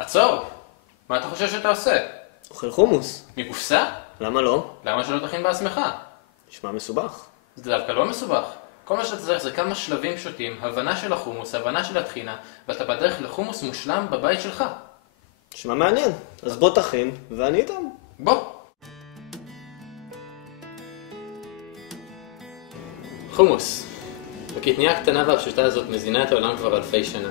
עצור! מה אתה חושב שאתה עושה? אוכל חומוס. מקופסה? למה לא? למה שלא תכין בעצמך? נשמע מסובך. זה דווקא לא מסובך. כל מה שאתה צריך זה כמה שלבים פשוטים, הבנה של החומוס, הבנה של הטחינה, ואתה בדרך לחומוס מושלם בבית שלך. נשמע מעניין. אז בוא תכין, ואני איתם. בוא! חומוס. הקטניה הקטנה והפשוטה הזאת מזינה את העולם כבר אלפי שנה.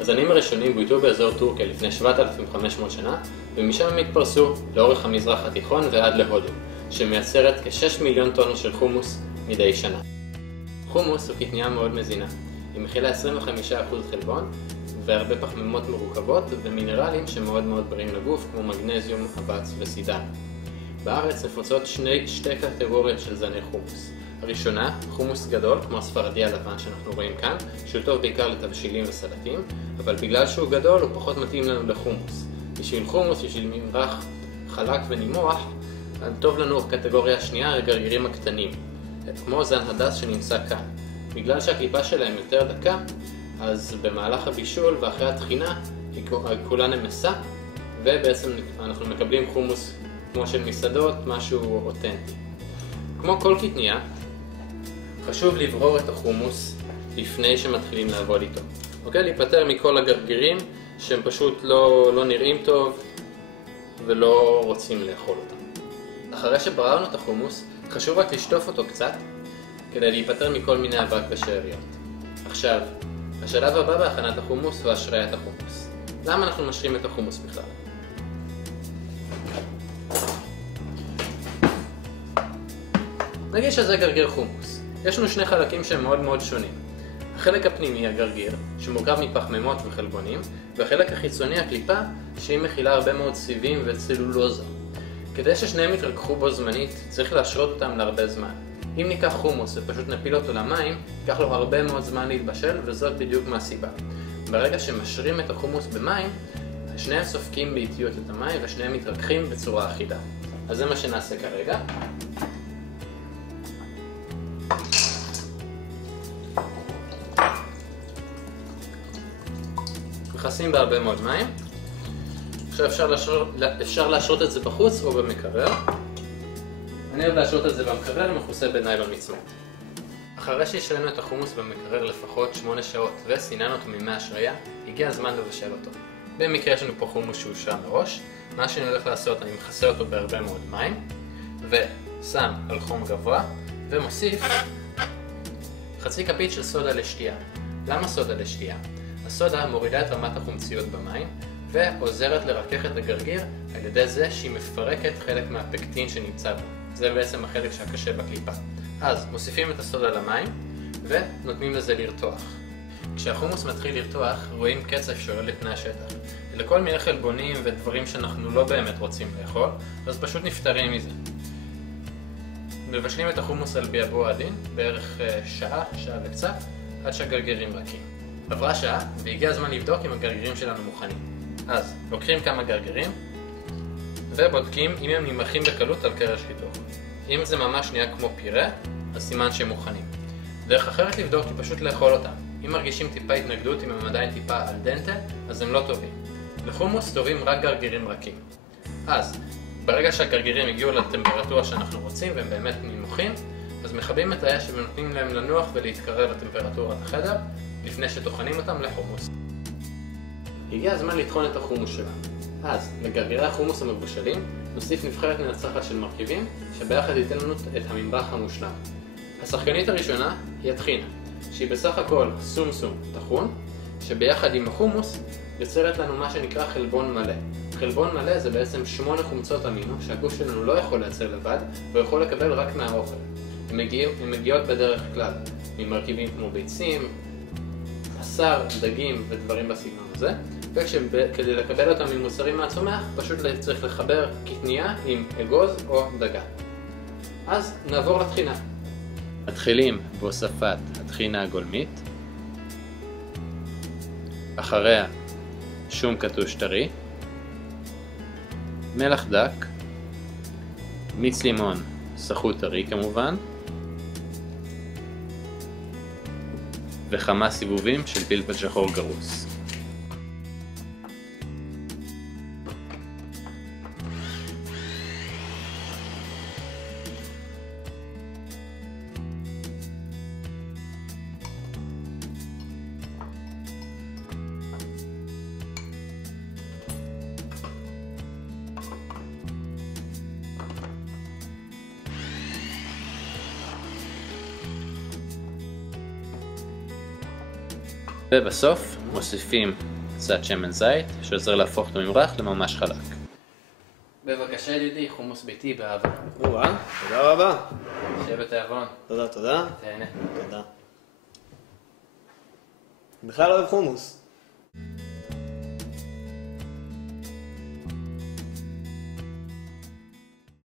הזנים הראשונים בויתו באזור טורקיה לפני 7,500 שנה, ומשם הם התפרסו לאורך המזרח התיכון ועד להודו, שמייצרת כ-6 מיליון טונות של חומוס מדי שנה. חומוס הוא קטניה מאוד מזינה. היא מכילה 25% חלבון, והרבה פחמימות מרוכבות ומינרלים שמאוד מאוד בריאים לגוף, כמו מגנזיום, אבץ וסידן. בארץ נפוצות שתי קטגוריות של זני חומוס. הראשונה, חומוס גדול, כמו הספרדי הלבן שאנחנו רואים כאן, שהוא טוב בעיקר לתבשילים וסלטים, אבל בגלל שהוא גדול הוא פחות מתאים לנו לחומוס. בשביל חומוס, בשביל ממרח חלק ונימוח, טוב לנו הקטגוריה השנייה, הגרגירים הקטנים, כמו זן הדס שנמצא כאן. בגלל שהקליפה שלהם יותר דקה, אז במהלך הבישול ואחרי התחינה היא כולה נמסה, ובעצם אנחנו מקבלים חומוס כמו של מסעדות, משהו אותנטי. כמו כל קטניה, חשוב לברור את החומוס לפני שמתחילים לעבוד איתו. אוקיי? להיפטר מכל הגרגירים שהם פשוט לא נראים טוב ולא רוצים לאכול אותם. אחרי שבררנו את החומוס, חשוב רק לשטוף אותו קצת כדי להיפטר מכל מיני אבק ושאריות. עכשיו, השלב הבא בהכנת החומוס הוא השריית החומוס. למה אנחנו משרים את החומוס בכלל? נגיד שזה גרגיר חומוס. יש לנו שני חלקים שהם מאוד מאוד שונים. החלק הפנימי, הגרגיר, שמורכב מפחמימות וחלבונים, והחלק החיצוני, הקליפה, שהיא מכילה הרבה מאוד סיבים וצלולוזה. כדי ששניהם יתרככו בו זמנית, צריך להשרות אותם להרבה זמן. אם ניקח חומוס ופשוט נפיל אותו למים, ייקח לו הרבה מאוד זמן להתבשל, וזאת בדיוק מהסיבה. ברגע שמשרים את החומוס במים, שניהם סופקים באיטיות את המים ושניהם מתרככים בצורה אחידה. אז זה מה שנעשה כרגע. מכסים בהרבה מאוד מים. עכשיו אפשר להשרות את זה בחוץ או במקרר. אני אוהב להשרות את זה במקרר מכוסה בניילון מצמית. אחרי שהשרנו את החומוס במקרר לפחות 8 שעות וסיננו אותו ממי השריה, הגיע הזמן לבשל אותו. במקרה יש לנו פה חומוס שהושרה מראש. מה שאני הולך לעשות, אני מכסה אותו בהרבה מאוד מים ושם על חום גבוה ומוסיף חצי כפית של סודה לשתייה. למה סודה לשתייה? הסודה מורידה את רמת החומציות במים ועוזרת לרכך את הגרגיר על ידי זה שהיא מפרקת חלק מהפקטין שנמצא בו. זה בעצם החלק שהקשה בקליפה. אז מוסיפים את הסודה למים ונותנים לזה לרתוח. כשהחומוס מתחיל לרתוח רואים קצף שעולה לפני השטח. לכל מיני חלבונים ודברים שאנחנו לא באמת רוצים לאכול, אז פשוט נפטרים מזה. מבשלים את החומוס על ביעבוע עדין בערך שעה וקצת עד שהגרגירים רכים. עברה שעה והגיע הזמן לבדוק אם הגרגירים שלנו מוכנים. אז לוקחים כמה גרגירים ובודקים אם הם נמרחים בקלות על קרש חיתוך. אם זה ממש נהיה כמו פירה, אז סימן שהם מוכנים. דרך אחרת לבדוק היא פשוט לאכול אותם. אם מרגישים טיפה התנגדות, אם הם עדיין טיפה על דנטה, אז הם לא טובים. לחומוס טובים רק גרגירים רכים. אז ברגע שהגרגירים הגיעו לטמפרטורה שאנחנו רוצים והם באמת נינוחים, אז מכבים את האש ונותנים להם לנוח ולהתקרב לטמפרטורת החדר לפני שטוחנים אותם לחומוס. הגיע הזמן לטחון את החומוס שלנו. אז לגרגירי החומוס המבושלים נוסיף נבחרת מנצחת של מרכיבים שביחד ייתן לנו את הממרח המושלם. השחקנית הראשונה היא הטחינה, שהיא בסך הכל סום טחון, שביחד עם החומוס יוצרת לנו מה שנקרא חלבון מלא. חלבון מלא זה בעצם 8 חומצות אמינו שהגוף שלנו לא יכול לייצר לבד והוא יכול לקבל רק מהאוכל. הן מגיעות בדרך כלל ממרכיבים כמו ביצים, בשר, דגים ודברים בסגנון הזה, וכדי לקבל אותם ממוצרים מהצומח פשוט צריך לחבר קטניה עם אגוז או דגה. אז נעבור לטחינה. מתחילים בהוספת הטחינה הגולמית, אחריה שום קטוש טרי, מלח דק, מיץ לימון סחוט טרי כמובן, וכמה סיבובים של פלפל שחור גרוס. ובסוף מוסיפים קצת שמן זית, שעוזר להפוך את הממרח לממש חלק. בבקשה ידידי, חומוס ביתי באהבה. וואה, תודה רבה. שיהיה בתיאבון. תודה, תודה. תהנה. תודה. בכלל לא אוהב חומוס.